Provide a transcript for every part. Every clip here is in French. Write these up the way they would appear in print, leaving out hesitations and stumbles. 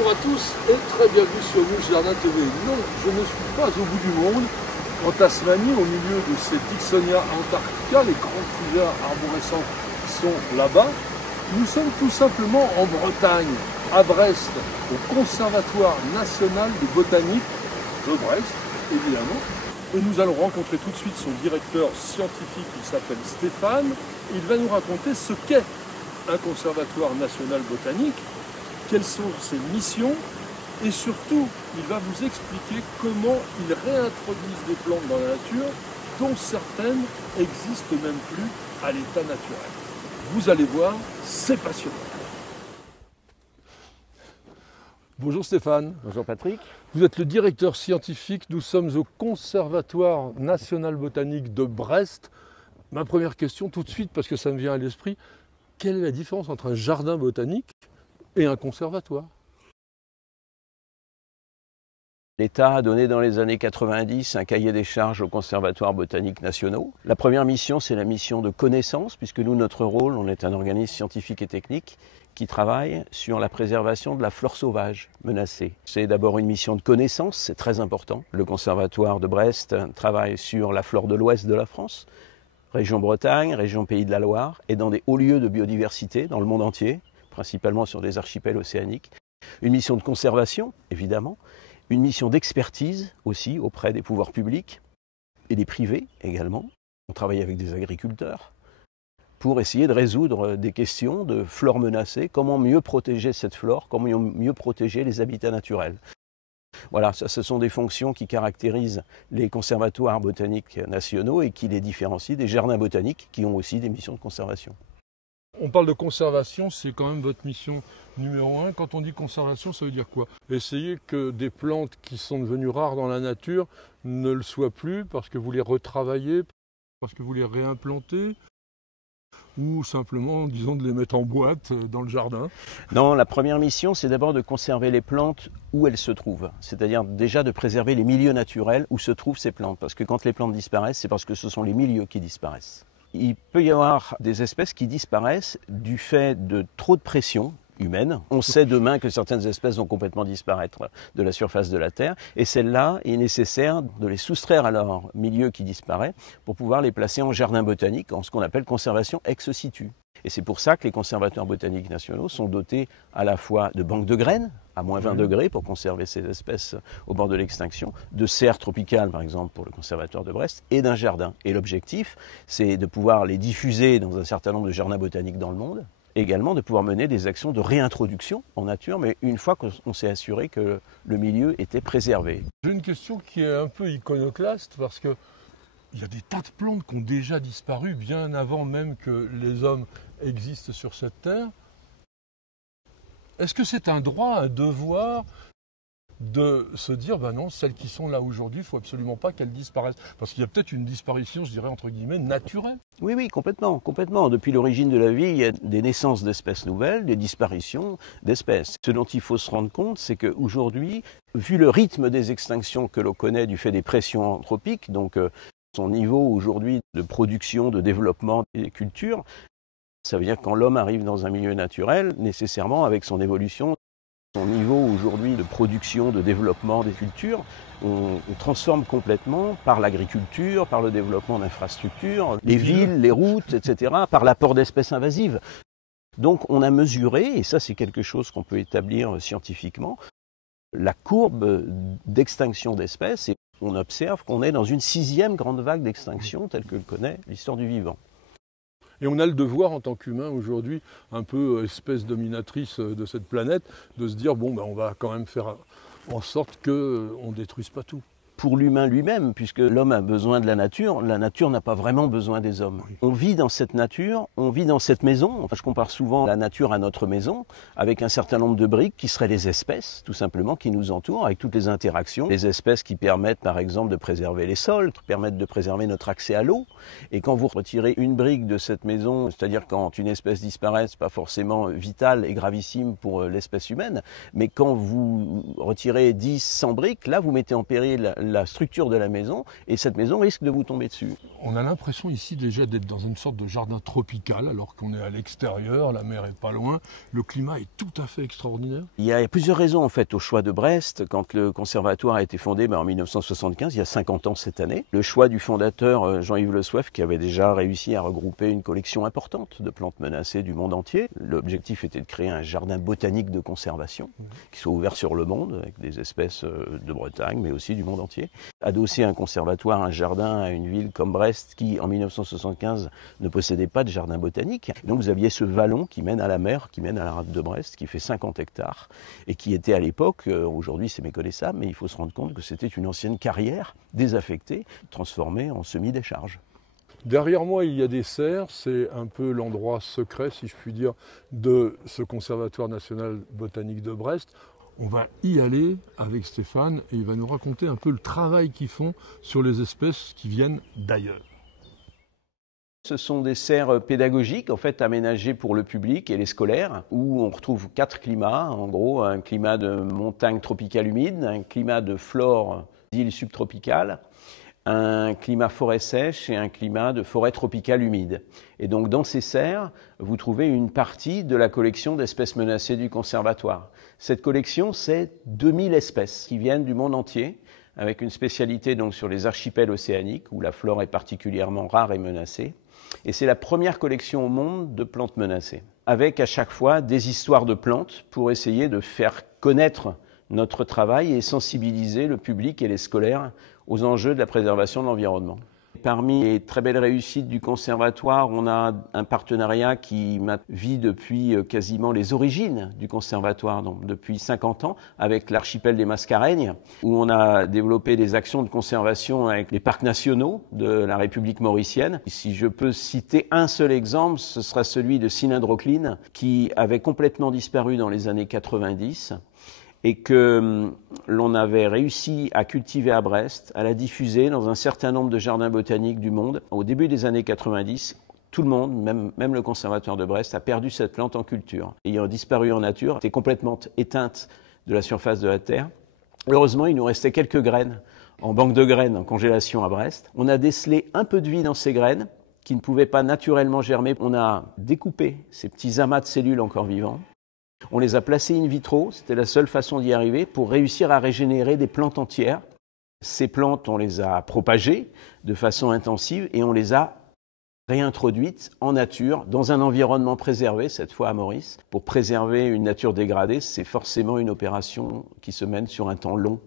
Bonjour à tous et très bienvenue sur New Jardin TV. Non, je ne suis pas au bout du monde, en Tasmanie, au milieu de ces Dicksonia antarctica. Les grandes fougères arborescentes sont là-bas. Nous sommes tout simplement en Bretagne, à Brest, au Conservatoire national de botanique de Brest, évidemment. Et nous allons rencontrer tout de suite son directeur scientifique qui s'appelle Stéphane. Il va nous raconter ce qu'est un conservatoire national botanique, quelles sont ses missions et surtout, il va vous expliquer comment ils réintroduisent des plantes dans la nature dont certaines existent même plus à l'état naturel. Vous allez voir, c'est passionnant. Bonjour Stéphane. Bonjour Patrick. Vous êtes le directeur scientifique, nous sommes au Conservatoire national botanique de Brest. Ma première question tout de suite, parce que ça me vient à l'esprit, quelle est la différence entre un jardin botanique et un conservatoire? L'État a donné dans les années 90 un cahier des charges aux conservatoires botaniques nationaux. La première mission, c'est la mission de connaissance, puisque nous, notre rôle, on est un organisme scientifique et technique qui travaille sur la préservation de la flore sauvage menacée. C'est d'abord une mission de connaissance, c'est très important. Le conservatoire de Brest travaille sur la flore de l'ouest de la France, région Bretagne, région Pays de la Loire, et dans des hauts lieux de biodiversité dans le monde entier, principalement sur des archipels océaniques. Une mission de conservation, évidemment. Une mission d'expertise aussi auprès des pouvoirs publics et des privés également. On travaille avec des agriculteurs pour essayer de résoudre des questions de flore menacée, comment mieux protéger cette flore, comment mieux protéger les habitats naturels. Voilà, ça, ce sont des fonctions qui caractérisent les conservatoires botaniques nationaux et qui les différencient des jardins botaniques qui ont aussi des missions de conservation. On parle de conservation, c'est quand même votre mission numéro 1. Quand on dit conservation, ça veut dire quoi? Essayer que des plantes qui sont devenues rares dans la nature ne le soient plus parce que vous les retravaillez, parce que vous les réimplantez, ou simplement, disons, de les mettre en boîte dans le jardin? Non, la première mission, c'est d'abord de conserver les plantes où elles se trouvent. C'est-à-dire déjà de préserver les milieux naturels où se trouvent ces plantes. Parce que quand les plantes disparaissent, c'est parce que ce sont les milieux qui disparaissent. Il peut y avoir des espèces qui disparaissent du fait de trop de pression humaine. On sait demain que certaines espèces vont complètement disparaître de la surface de la Terre. Et celles-là, il est nécessaire de les soustraire à leur milieu qui disparaît pour pouvoir les placer en jardin botanique, en ce qu'on appelle conservation ex situ. Et c'est pour ça que les conservatoires botaniques nationaux sont dotés à la fois de banques de graines, à moins 20 degrés pour conserver ces espèces au bord de l'extinction, de serres tropicales par exemple pour le conservatoire de Brest, et d'un jardin. Et l'objectif, c'est de pouvoir les diffuser dans un certain nombre de jardins botaniques dans le monde, également de pouvoir mener des actions de réintroduction en nature, mais une fois qu'on s'est assuré que le milieu était préservé. J'ai une question qui est un peu iconoclaste parce que il y a des tas de plantes qui ont déjà disparu bien avant même que les hommes existent sur cette terre. Est-ce que c'est un droit, un devoir de se dire, ben non, celles qui sont là aujourd'hui, il ne faut absolument pas qu'elles disparaissent? Parce qu'il y a peut-être une disparition, je dirais, entre guillemets, naturelle. Oui, oui, complètement, complètement. Depuis l'origine de la vie, il y a des naissances d'espèces nouvelles, des disparitions d'espèces. Ce dont il faut se rendre compte, c'est qu'aujourd'hui, vu le rythme des extinctions que l'on connaît du fait des pressions anthropiques, donc son niveau aujourd'hui de production, de développement des cultures, ça veut dire que quand l'homme arrive dans un milieu naturel, nécessairement avec son évolution, son niveau aujourd'hui de production, de développement des cultures, on transforme complètement par l'agriculture, par le développement d'infrastructures, les villes, les routes, etc., par l'apport d'espèces invasives. Donc on a mesuré, et ça c'est quelque chose qu'on peut établir scientifiquement, la courbe d'extinction d'espèces, et on observe qu'on est dans une 6e grande vague d'extinction telle que le connaît l'histoire du vivant. Et on a le devoir en tant qu'humain aujourd'hui, un peu espèce dominatrice de cette planète, de se dire, bon, ben, on va quand même faire en sorte qu'on ne détruise pas tout. Pour l'humain lui-même, puisque l'homme a besoin de la nature n'a pas vraiment besoin des hommes. Oui. On vit dans cette nature, on vit dans cette maison. Enfin, je compare souvent la nature à notre maison, avec un certain nombre de briques qui seraient les espèces, tout simplement, qui nous entourent, avec toutes les interactions. Les espèces qui permettent, par exemple, de préserver les sols, qui permettent de préserver notre accès à l'eau. Et quand vous retirez une brique de cette maison, c'est-à-dire quand une espèce disparaît, c'est pas forcément vital et gravissime pour l'espèce humaine, mais quand vous retirez 10, 100 briques, là, vous mettez en péril la structure de la maison et cette maison risque de vous tomber dessus. On a l'impression ici déjà d'être dans une sorte de jardin tropical alors qu'on est à l'extérieur, la mer est pas loin, le climat est tout à fait extraordinaire. Il y a plusieurs raisons en fait au choix de Brest. Quand le conservatoire a été fondé en 1975, il y a 50 ans cette année, le choix du fondateur Jean-Yves Le Souef qui avait déjà réussi à regrouper une collection importante de plantes menacées du monde entier. L'objectif était de créer un jardin botanique de conservation qui soit ouvert sur le monde avec des espèces de Bretagne mais aussi du monde entier. Adosser un conservatoire, un jardin à une ville comme Brest qui en 1975 ne possédait pas de jardin botanique. Donc vous aviez ce vallon qui mène à la mer, qui mène à la rade de Brest, qui fait 50 hectares et qui était à l'époque, aujourd'hui c'est méconnaissable, mais il faut se rendre compte que c'était une ancienne carrière désaffectée, transformée en semi-décharge. Derrière moi, il y a des serres, c'est un peu l'endroit secret, si je puis dire, de ce Conservatoire national botanique de Brest. On va y aller avec Stéphane et il va nous raconter un peu le travail qu'ils font sur les espèces qui viennent d'ailleurs. Ce sont des serres pédagogiques en fait aménagées pour le public et les scolaires où on retrouve 4 climats, en gros un climat de montagne tropicale humide, un climat de flore d'îles subtropicales, un climat forêt sèche et un climat de forêt tropicale humide. Et donc dans ces serres, vous trouvez une partie de la collection d'espèces menacées du conservatoire. Cette collection, c'est 2000 espèces qui viennent du monde entier, avec une spécialité donc sur les archipels océaniques où la flore est particulièrement rare et menacée. Et c'est la première collection au monde de plantes menacées, avec à chaque fois des histoires de plantes pour essayer de faire connaître notre travail et sensibiliser le public et les scolaires aux enjeux de la préservation de l'environnement. Parmi les très belles réussites du conservatoire, on a un partenariat qui vit depuis quasiment les origines du conservatoire, donc depuis 50 ans, avec l'archipel des Mascareignes, où on a développé des actions de conservation avec les parcs nationaux de la République mauricienne. Si je peux citer un seul exemple, ce sera celui de cylindrocline, qui avait complètement disparu dans les années 90. Et que l'on avait réussi à cultiver à Brest, à la diffuser dans un certain nombre de jardins botaniques du monde. Au début des années 90, tout le monde, même le conservatoire de Brest, a perdu cette plante en culture. Ayant disparu en nature, était complètement éteinte de la surface de la terre. Heureusement, il nous restait quelques graines en banque de graines en congélation à Brest. On a décelé un peu de vie dans ces graines qui ne pouvaient pas naturellement germer. On a découpé ces petits amas de cellules encore vivants. On les a placés in vitro, c'était la seule façon d'y arriver, pour réussir à régénérer des plantes entières. Ces plantes, on les a propagées de façon intensive et on les a réintroduites en nature, dans un environnement préservé, cette fois à Maurice. Pour préserver une nature dégradée, c'est forcément une opération qui se mène sur un temps long.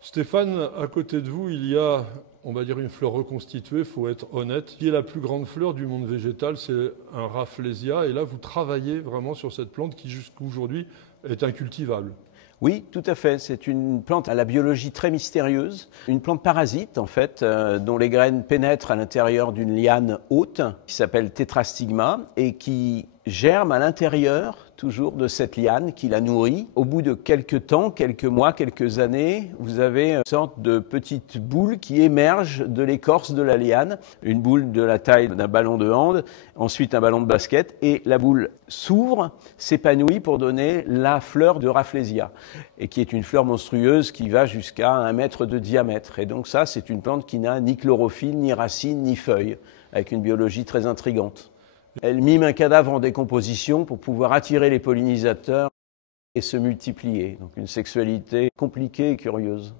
Stéphane, à côté de vous, il y a, on va dire, une fleur reconstituée, il faut être honnête, qui est la plus grande fleur du monde végétal, c'est un Rafflesia. Et là, vous travaillez vraiment sur cette plante qui, jusqu'aujourd'hui, est incultivable. Oui, tout à fait. C'est une plante à la biologie très mystérieuse, une plante parasite en fait, dont les graines pénètrent à l'intérieur d'une liane haute qui s'appelle Tetrastigma et qui germe à l'intérieur toujours de cette liane qui la nourrit. Au bout de quelques temps, quelques mois, quelques années, vous avez une sorte de petite boule qui émerge de l'écorce de la liane, une boule de la taille d'un ballon de hand, ensuite un ballon de basket, et la boule s'ouvre, s'épanouit pour donner la fleur de Rafflesia, et qui est une fleur monstrueuse qui va jusqu'à 1 mètre de diamètre. Et donc ça, c'est une plante qui n'a ni chlorophylle, ni racines, ni feuilles, avec une biologie très intrigante. Elle mime un cadavre en décomposition pour pouvoir attirer les pollinisateurs et se multiplier. Donc une sexualité compliquée et curieuse.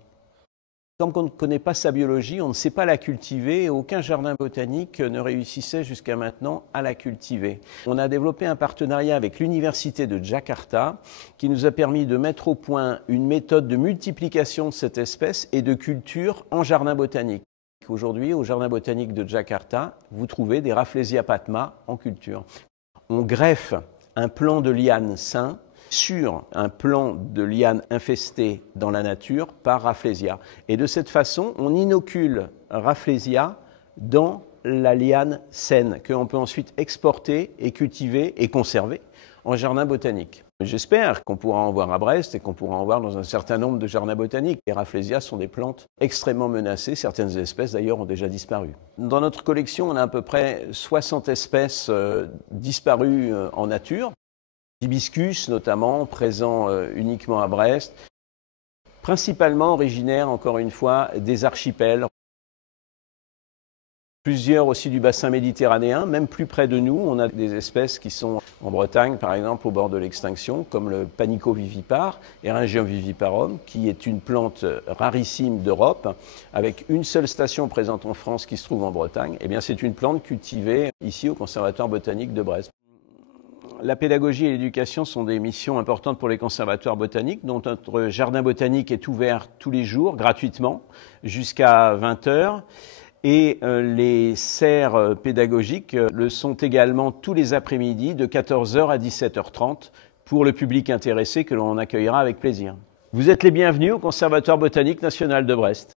Tant qu'on ne connaît pas sa biologie, on ne sait pas la cultiver et aucun jardin botanique ne réussissait jusqu'à maintenant à la cultiver. On a développé un partenariat avec l'université de Jakarta qui nous a permis de mettre au point une méthode de multiplication de cette espèce et de culture en jardin botanique. Aujourd'hui, au jardin botanique de Jakarta, vous trouvez des Rafflesia patma en culture. On greffe un plant de liane sain sur un plant de liane infesté dans la nature par Rafflesia. Et de cette façon, on inocule Rafflesia dans la liane saine, que l'on peut ensuite exporter et cultiver et conserver en jardin botanique. J'espère qu'on pourra en voir à Brest et qu'on pourra en voir dans un certain nombre de jardins botaniques. Les Rafflesia sont des plantes extrêmement menacées. Certaines espèces, d'ailleurs, ont déjà disparu. Dans notre collection, on a à peu près 60 espèces disparues en nature. Hibiscus, notamment, présent uniquement à Brest. principalement originaires, encore une fois, des archipels. Plusieurs aussi du bassin méditerranéen, même plus près de nous, on a des espèces qui sont en Bretagne, par exemple, au bord de l'extinction, comme le Panicovivipare, Eryngium viviparum, qui est une plante rarissime d'Europe, avec une seule station présente en France qui se trouve en Bretagne. Eh bien, c'est une plante cultivée ici au Conservatoire botanique de Brest. La pédagogie et l'éducation sont des missions importantes pour les conservatoires botaniques, dont notre jardin botanique est ouvert tous les jours, gratuitement, jusqu'à 20 h. Et les serres pédagogiques le sont également tous les après-midi de 14 h à 17 h 30 pour le public intéressé que l'on accueillera avec plaisir. Vous êtes les bienvenus au Conservatoire botanique national de Brest.